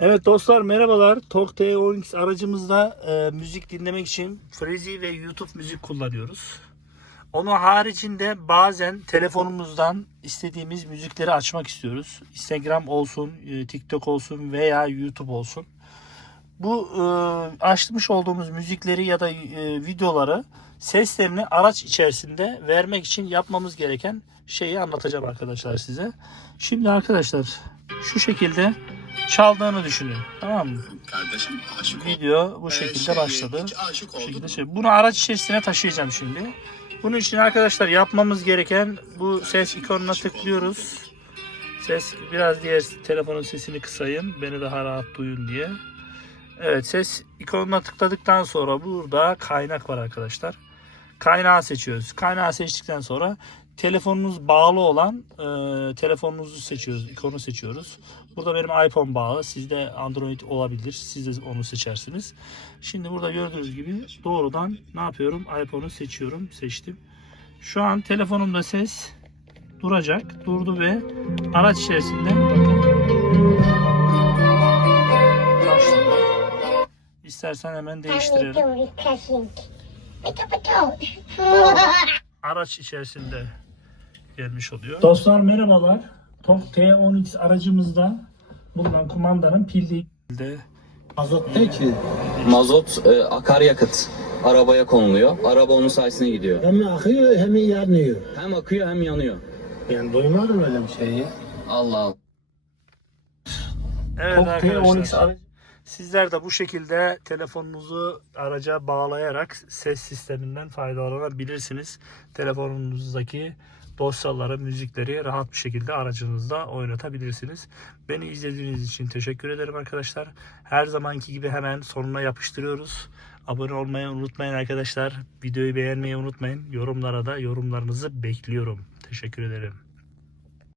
Evet dostlar merhabalar. Talk T10X aracımızda e, müzik dinlemek için Freezy ve YouTube müzik kullanıyoruz. Onun haricinde bazen telefonumuzdan istediğimiz müzikleri açmak istiyoruz. Instagram olsun, e, TikTok olsun veya YouTube olsun. Bu e, açmış olduğumuz müzikleri ya da e, videoları seslerini araç içerisinde vermek için yapmamız gereken şeyi anlatacağım arkadaşlar size. Şimdi arkadaşlar şu şekilde çaldığını düşünün. Tamam mı? Kardeşim aşık. Video bu Ee, şekilde şey, başladı. Aşık Bu şekilde şey. Bunu araç içerisine taşıyacağım şimdi. Bunun için arkadaşlar yapmamız gereken bu ses ikonuna tıklıyoruz. Ses biraz diğer telefonun sesini kısayım. Beni daha rahat duyun diye. Evet ses ikonuna tıkladıktan sonra burada kaynak var arkadaşlar. Kaynağı seçiyoruz. Kaynağı seçtikten sonra telefonunuz bağlı olan e, telefonunuzu seçiyoruz. ikonu seçiyoruz. Burada benim iPhone bağlı. Sizde Android olabilir. Siz de onu seçersiniz. Şimdi burada gördüğünüz gibi doğrudan ne yapıyorum? iPhone'u seçiyorum. Seçtim. Şu an telefonumda ses duracak. Durdu ve araç içerisinde başladı. İstersen hemen değiştirelim. araç içerisinde gelmiş oluyor. Dostlar merhabalar. TOG T10X aracımızda bulunan kumandanın pilli Mazot değil ki. Mazot e, akaryakıt arabaya konuluyor. Araba onun sayesinde gidiyor. Hem akıyor hem yanıyor. Hem akıyor hem yanıyor. Ben duymadım öyle bir şeyi. Allah Allah. Evet TOG arkadaşlar. T10X aracı. Sizler de bu şekilde telefonunuzu araca bağlayarak ses sisteminden faydalanabilirsiniz. Telefonunuzdaki dosyaları, müzikleri rahat bir şekilde aracınızda oynatabilirsiniz. Beni izlediğiniz için teşekkür ederim arkadaşlar. Her zamanki gibi hemen sonuna yapıştırıyoruz. Abone olmayı unutmayın arkadaşlar. Videoyu beğenmeyi unutmayın. Yorumlara da yorumlarınızı bekliyorum. Teşekkür ederim.